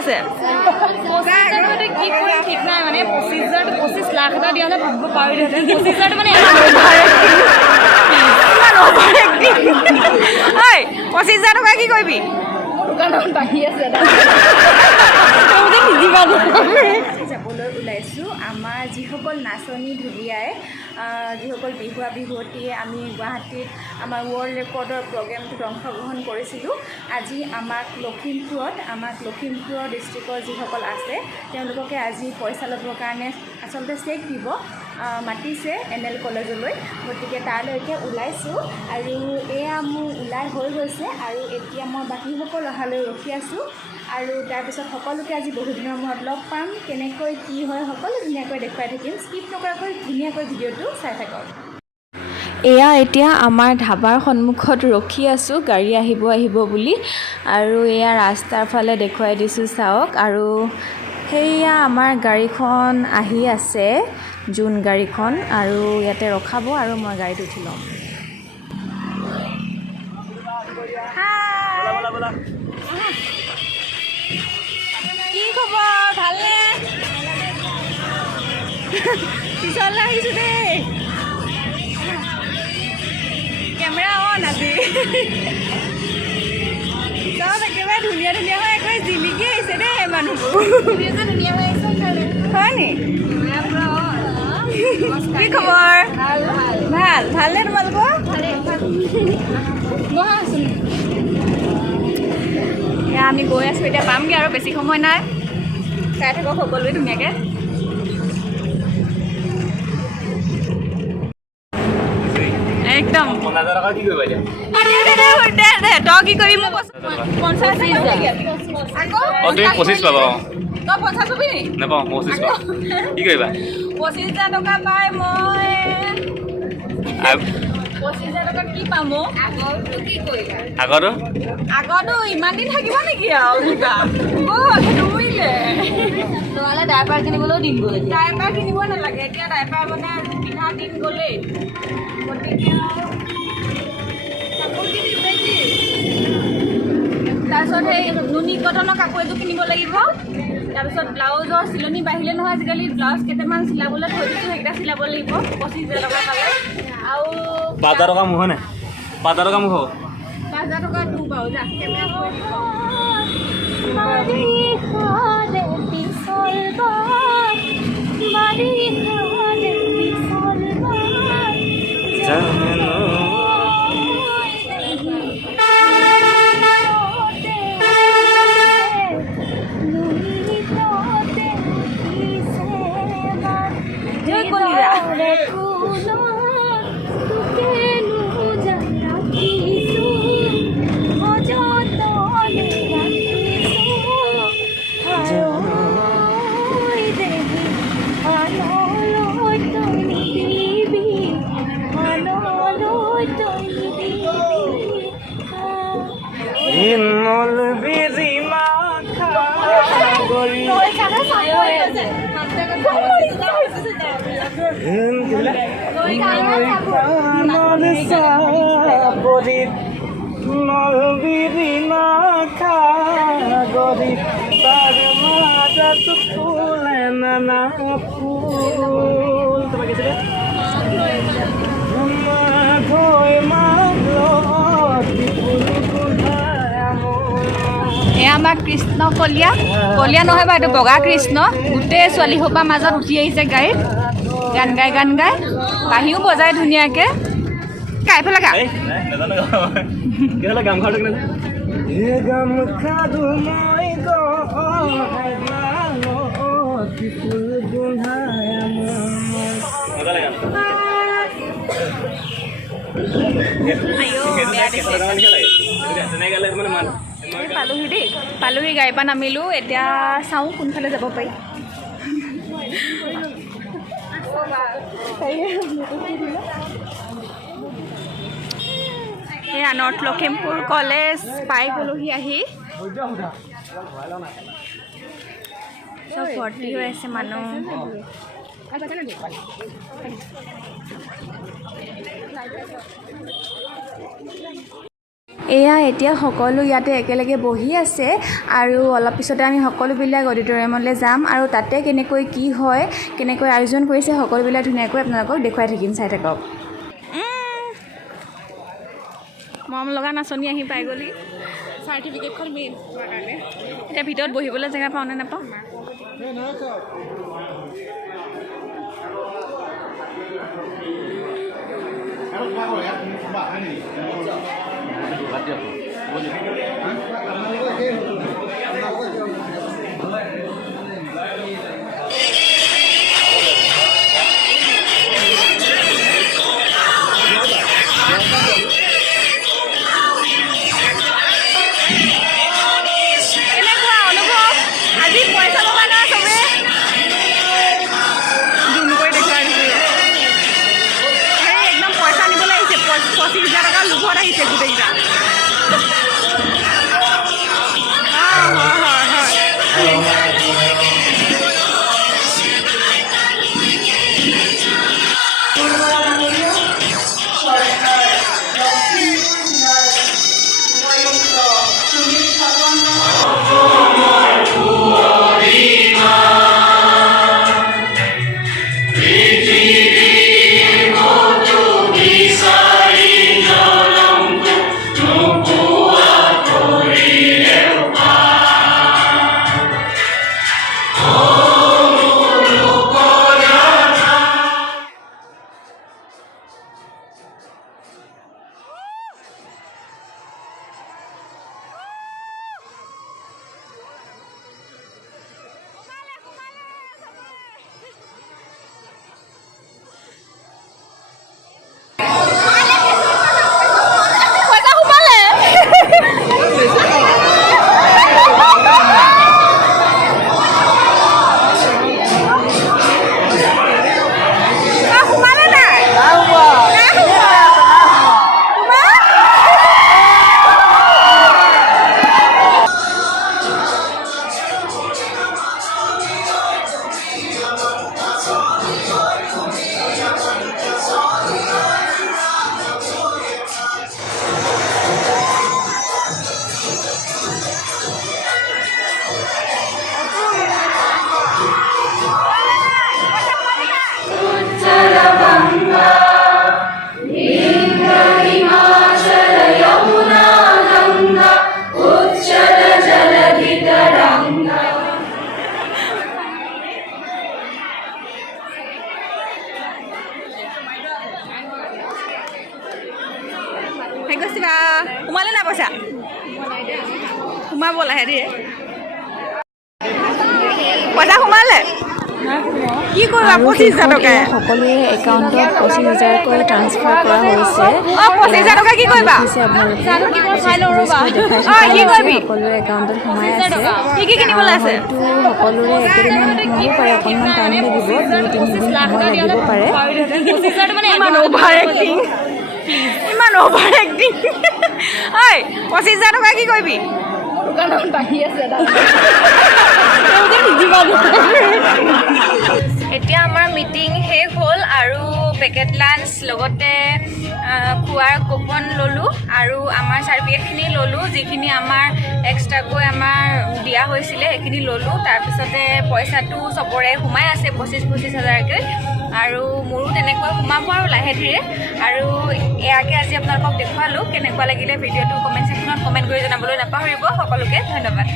আছে 25,000 কি কৰিম ঠিক নাই মানে 25 লাখ এটা দিয়া হ'লে ভাবিব পাৰিলোহেঁতেন 25,000 মানে ইমান অভাৰ এক্টিং 25,000 টকা কি কৰিবি দোকানত বাঢ়ি আছে যাবলৈ ওলাইছোঁ আমাৰ যিসকল নাচনী ঢুলীয়াই যিসকল বিহুৱা বিহুৱতীয়ে আমি গুৱাহাটীত আমাৰ ৱৰ্ল্ড ৰেকৰ্ডৰ প্ৰগ্ৰেমটোত অংশগ্ৰহণ কৰিছিলোঁ আজি আমাক লখিমপুৰ ডিষ্ট্ৰিক্টৰ যিসকল আছে তেওঁলোককে আজি পইচা ল'বৰ কাৰণে আচলতে চেক দিব মাতিছে NL কলেজলৈ গতিকে তালৈকে ওলাইছোঁ আৰু এয়া মোৰ ওলাই হৈ গৈছে আৰু এতিয়া মই বাকীসকল অহালৈ ৰখি আছোঁ আৰু তাৰপিছত সকলোকে আজি বহুদিনৰ মূৰত লগ পাম কেনেকৈ কি হয় সকলো ধুনীয়াকৈ দেখুৱাই থাকিম স্কিপ নকৰাকৈ ধুনীয়াকৈ ভিডিঅ'টো চাই থাকক এয়া এতিয়া আমাৰ ধাবাৰ সন্মুখত ৰখি আছোঁ গাড়ী আহিব বুলি আৰু এয়া ৰাস্তাৰ ফালে দেখুৱাই দিছোঁ চাওক আৰু সেয়া আমাৰ গাড়ীখন আহি আছে জোন গাড়ীখন আৰু ইয়াতে ৰখাব আৰু মই গাড়ীত উঠি ল'ম কি খবৰ ভালনে পিছলৈ আহিছোঁ দেই কেমেৰা অন আজি চব একেবাৰে ধুনীয়া হৈ একেবাৰে জিলিকি আহিছে দেই মানুহবোৰ ধুনীয়া হৈ আহিছে হয় নি কি খবৰ ভালনে তোমালোকৰ এয়া আমি গৈ আছোঁ এতিয়া পামগৈ আৰু বেছি সময় নাই চাই থাকক সকলোৱে ধুনীয়াকৈ একদম তই কি কৰিবি মোক 25 পাবা তই 50 পাবি নি নাপাওঁ 25 পাবা কি কৰিবা 25,000 টকা পাই মই 25,000 টকাত কি পাম আগৰটো কি কৰিবা আগৰটো ইমান দিন থাকিব নেকি আৰু নহ'লে ডাইপাৰ কিনিবলৈও দিন গ'ল ডাইপাৰ কিনিব নালাগে এতিয়া ডাইপাৰ মানে পিন্ধা দিন গ'লেই গতিকে কাপোৰ কিনিম নেকি তাৰপিছত সেই নুনি কটনৰ কাপোৰ এযোৰ কিনিব লাগিব তাৰপিছত ব্লাউজৰ চিলনি বাঢ়িলে নহয় আজিকালি ব্লাউজ কেইটামান চিলাবলৈ থৈ দিছোঁ সেইকেইটা চিলাব লাগিব 25,000 টকা পালে আৰু 5,000 টকা মোৰ হয়নে 5,000 টকা মোৰ হ'ব 5,000 টকা তোৰ বাৰু যা কেমেৰা এয়া আমাৰ কৃষ্ণ কলীয়া নহয় বাৰু এইটো বগা কৃষ্ণ গোটেই ছোৱালী সোপাৰ মাজত উঠি আহিছে গাড়ীত গান গাই বাঁহীও বজাই ধুনীয়াকৈ কাইফালে গা পালোহি দেই পালোহি গাড়ীৰ পৰা নামিলোঁ এতিয়া চাওঁ কোনফালে যাব পাৰি এয়া নৰ্থ লখিমপুৰ কলেজ পাই গ'লোহি আহি চব ভৰ্তি হৈ আছে মানুহ এয়া এতিয়া সকলো ইয়াতে একেলগে বহি আছে আৰু অলপ পিছতে আমি সকলোবিলাক অডিটৰিয়ামলৈ যাম আৰু তাতে কেনেকৈ কি হয়, কেনেকৈ আয়োজন কৰিছে সকলোবিলাক ধুনীয়াকৈ আপোনালোকক দেখুৱাই থাকিম, চাই থাকক। মৰম লগা নাচনি আহি পাই গ'লি। চাৰ্টিফিকেটখন মেইন হোৱাৰ কাৰণে এতিয়া ভিতৰত বহিবলৈ জেগা পাওঁ নে নাপাওঁ। সোমালে না পইচা সোমাব লাহে দিয়ে পইচা সোমালে কি কৰিবা 25,000 টকা সকলোৰে একাউণ্টত 25,000কৈ ট্ৰান্সফাৰ কৰা হৈছে। 25,000 টকা কি কৰিবা সকলোৰে একাউণ্টত সোমাই আছে। কি কি কিনিবলৈ আছে সকলোৰে একেদিনাই সোমাব পাৰে, অকণমান টাইম লাগিব, 2-3 দিন সময় লাগিব পাৰে। ইমান অভাৰ এক্টিং ঐ 25,000 টকা কি কৰিবি এতিয়া আমাৰ মিটিং শেষ হ'ল আৰু পেকেট লাঞ্চ লগতে খোৱাৰ কুপন ল'লোঁ আৰু আমাৰ চাৰ্টিফিকেটখিনি ল'লোঁ, যিখিনি আমাৰ এক্সট্ৰাকৈ আমাৰ দিয়া হৈছিলে সেইখিনি ল'লোঁ। তাৰপিছতে পইচাটো চবৰে সোমাই আছে 25,000কৈ আৰু মোৰো তেনেকৈ সোমাব আৰু লাহে ধীৰে। আৰু এয়াকে আজি আপোনালোকক দেখুৱালোঁ। কেনেকুৱা লাগিলে ভিডিঅ'টো কমেণ্ট ছেকশ্যনত কমেণ্ট কৰি জনাবলৈ নাপাহৰিব। সকলোকে ধন্যবাদ।